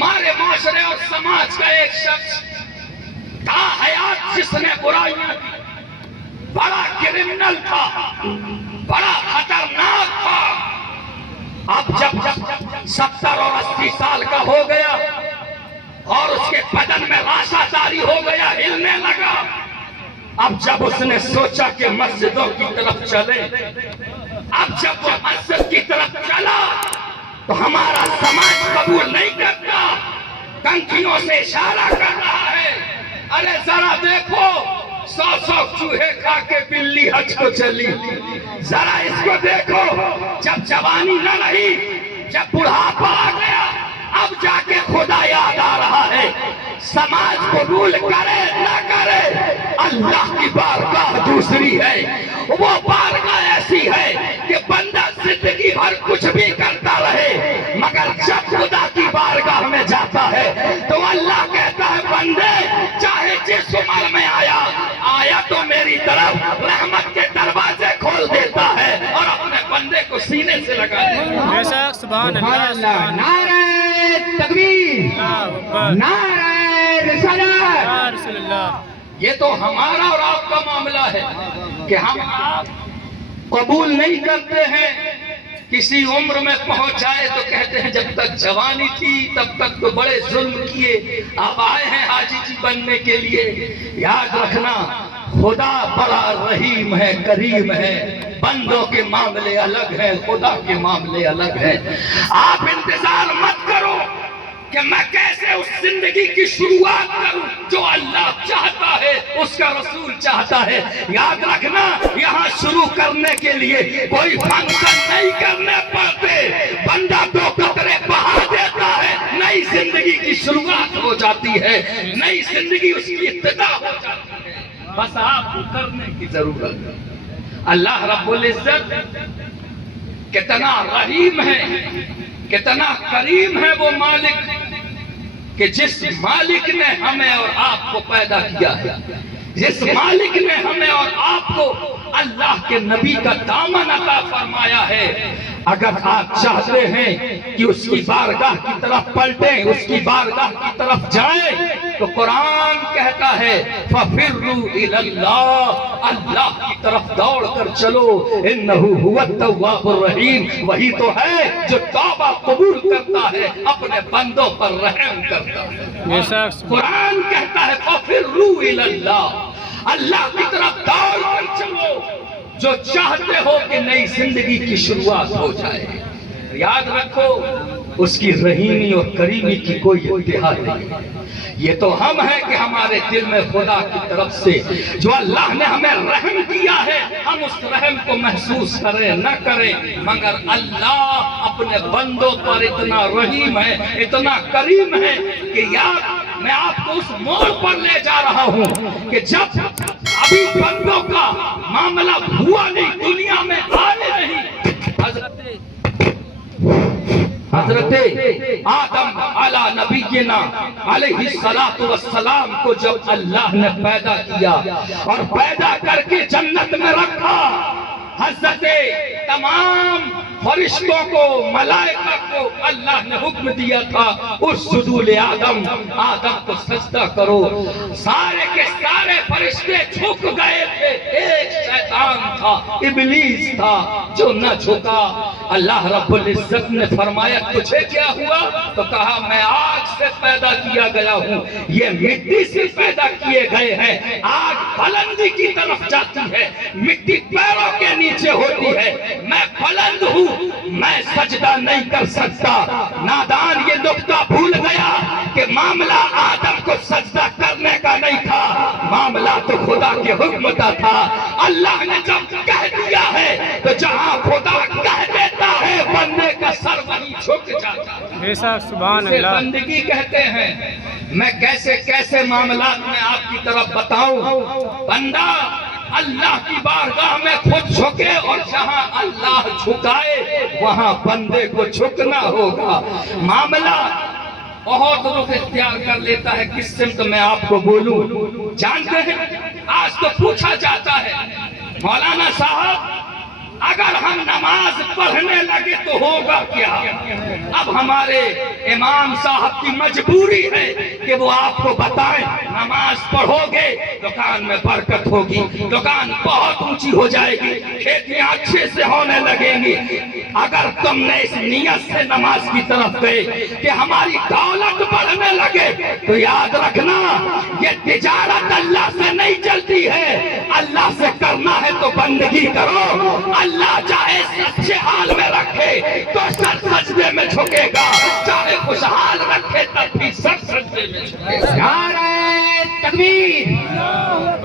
ہمارے معاشرے اور سماج کا ایک شخص تھا حیات جس نے برائیاں کی، بڑا کرمنل تھا، بڑا خطرناک تھا۔ اب جب 70 اور 80 سال کا ہو گیا اور اس کے بدن میں راشا جاری ہو گیا، ہلنے لگا، اب جب اس نے سوچا کہ مسجدوں کی طرف چلے، اب جب وہ مسجد کی طرف چلا تو ہمارا سماج قبول نہیں کرتا، کنکھیوں سے اشارہ کر رہا ہے، ارے ذرا دیکھو 100 چوہے کھا کے بلی حج کو چلی، ذرا اس کو دیکھو، جب جوانی نہ رہی، جب بڑھاپا آ گیا، اب جا کے خدا یاد آ رہا ہے۔ سماج قبول کرے نہ کرے، اللہ کی بارگاہ دوسری ہے، وہ بارگاہ ایسی ہے کہ بندہ زندگی بھر کچھ بھی کرتا رہے، مگر جب خدا کی بارگاہ میں جاتا ہے تو اللہ کہتا ہے بندے چاہے جس عمر میں آیا تو میری طرف رحمت کے دروازے کھول دیتا ہے اور اپنے بندے کو سینے سے لگا دیتا ہے۔ بے شک سبحان اللہ، نعرہ تکبیر، نعرہ رسالت۔ یا رسول اللہ۔ یہ تو ہمارا اور آپ کا معاملہ ہے کہ ہم آپ قبول نہیں کرتے ہیں، کسی عمر میں پہنچ جائے تو کہتے ہیں جب تک جوانی تھی تب تک تو بڑے ظلم کیے، آپ آئے ہیں حاجی جی بننے کے لیے۔ یاد رکھنا خدا بڑا رحیم ہے، کریم ہے، بندوں کے معاملے الگ ہیں، خدا کے معاملے الگ ہیں۔ آپ انتظار مت کرو کہ میں کیسے اس زندگی کی شروعات کروں جو اللہ چاہتا ہے، اس کا رسول چاہتا ہے۔ یاد رکھنا یہاں شروع کرنے کے لیے کوئی فنکشن نہیں کرنے پڑتے، بندہ 2 قطرے بہا دیتا ہے، نئی زندگی کی شروعات ہو جاتی ہے، نئی زندگی اس کی ابتدا ہو جاتی ہے، بس آپ کو کرنے کی ضرورت ہے۔ اللہ رب العزت کتنا رحیم ہے، کتنا کریم ہے وہ مالک کہ جس مالک نے ہمیں اور آپ کو پیدا کیا ہے، جس مالک نے ہمیں اور آپ کو اللہ کے نبی کا دامن عطا فرمایا ہے، اگر آپ چاہتے ہیں کہ اس کی بارگاہ کی طرف پلٹیں، اس کی بارگاہ کی طرف جائیں، تو قرآن کہتا ہے فَفِرُّوا إِلَى اللَّهِ، اللہ کی طرف دوڑ کر چلو، إِنَّهُ هُوَ التَّوَّابُ الرَّحِيمُ، وہی تو ہے جو توبہ قبول کرتا ہے، اپنے بندوں پر رحم کرتا ہے۔ قرآن کہتا ہے فَفِرُّوا إِلَى اللَّهِ، اللہ کی طرف دوڑ کر چلو جو چاہتے ہو کہ نئی زندگی کی شروعات ہو جائے۔ یاد رکھو اس کی رحیمی اور کریمی کی کوئی انتہا نہیں، یہ تو ہم ہیں کہ ہمارے دل میں خدا کی طرف سے جو اللہ نے ہمیں رحم کیا ہے، ہم اس رحم کو محسوس کریں نہ کریں، مگر اللہ اپنے بندوں پر اتنا رحیم ہے، اتنا کریم ہے کہ یاد میں آپ کو اس موڑ پر لے جا رہا ہوں کہ جب ابھی بندوں کا معاملہ ہوا نہیں، دنیا میں آئے نہیں، حضرت آدم علی نبینا علیہ السلام کو جب اللہ نے پیدا کیا اور پیدا کر کے جنت میں رکھا، حضرت تمام فرشتوں کو، ملائکہ کو اللہ نے حکم دیا تھا اسجدوا لآدم، آدم کو سجدہ کرو، سارے کے سارے فرشتے جھک گئے تھے، ایک شیطان تھا، ابلیس تھا جو نہ جھکا۔ اللہ رب العزت نے فرمایا تجھے کیا ہوا؟ تو کہا میں آگ سے پیدا کیا گیا ہوں، یہ مٹی سے پیدا کیے گئے ہیں، آگ بلندی کی طرف جاتی ہے، مٹی پیروں کے نیچے ہوتی ہے، میں بلند ہوں، میں سجدہ نہیں کر سکتا۔ نادان یہ نکتہ بھول گیا کہ معاملہ آدم کو سجدہ کرنے کا نہیں تھا، معاملہ تو خدا کے حکم کا تھا۔ اللہ نے جب کہہ دیا ہے تو جہاں خدا کہہ دیتا ہے بندے کا سر وہیں جھک جاتا ہے۔ بے شک سبحان اسے اللہ۔ بندگی کہتے ہیں۔ میں کیسے کیسے معاملات میں آپ کی طرف بتاؤں، بندہ اللہ کی بارگاہ میں خود جھکے اور جہاں اللہ جھکائے وہاں بندے کو جھکنا ہوگا۔ معاملہ بہت رخ اختیار کر لیتا ہے، کس سمت میں آپ کو بولوں؟ جانتے ہیں آج تو پوچھا جاتا ہے مولانا صاحب اگر ہم نماز پڑھنے لگے تو ہوگا کیا؟ اب ہمارے امام صاحب کی مجبوری ہے کہ وہ آپ کو بتائیں نماز پڑھو گے دکان میں برکت ہوگی، دکان بہت اونچی ہو جائے گی، کھیتیاں اچھے سے ہونے لگیں گی۔ اگر تم نے اس نیت سے نماز کی طرف گئے کہ ہماری دولت بڑھنے لگے تو یاد رکھنا یہ تجارت اللہ سے نہیں چلتی ہے، اللہ سے کرنا ہے تو بندگی کرو، اللہ چاہے سچے حال میں رکھے تو سر سجدے میں جھکے گا، چاہے خوشحال رکھے تب بھی سر سجدے میں جھکے گا۔ نعرہ تکبیر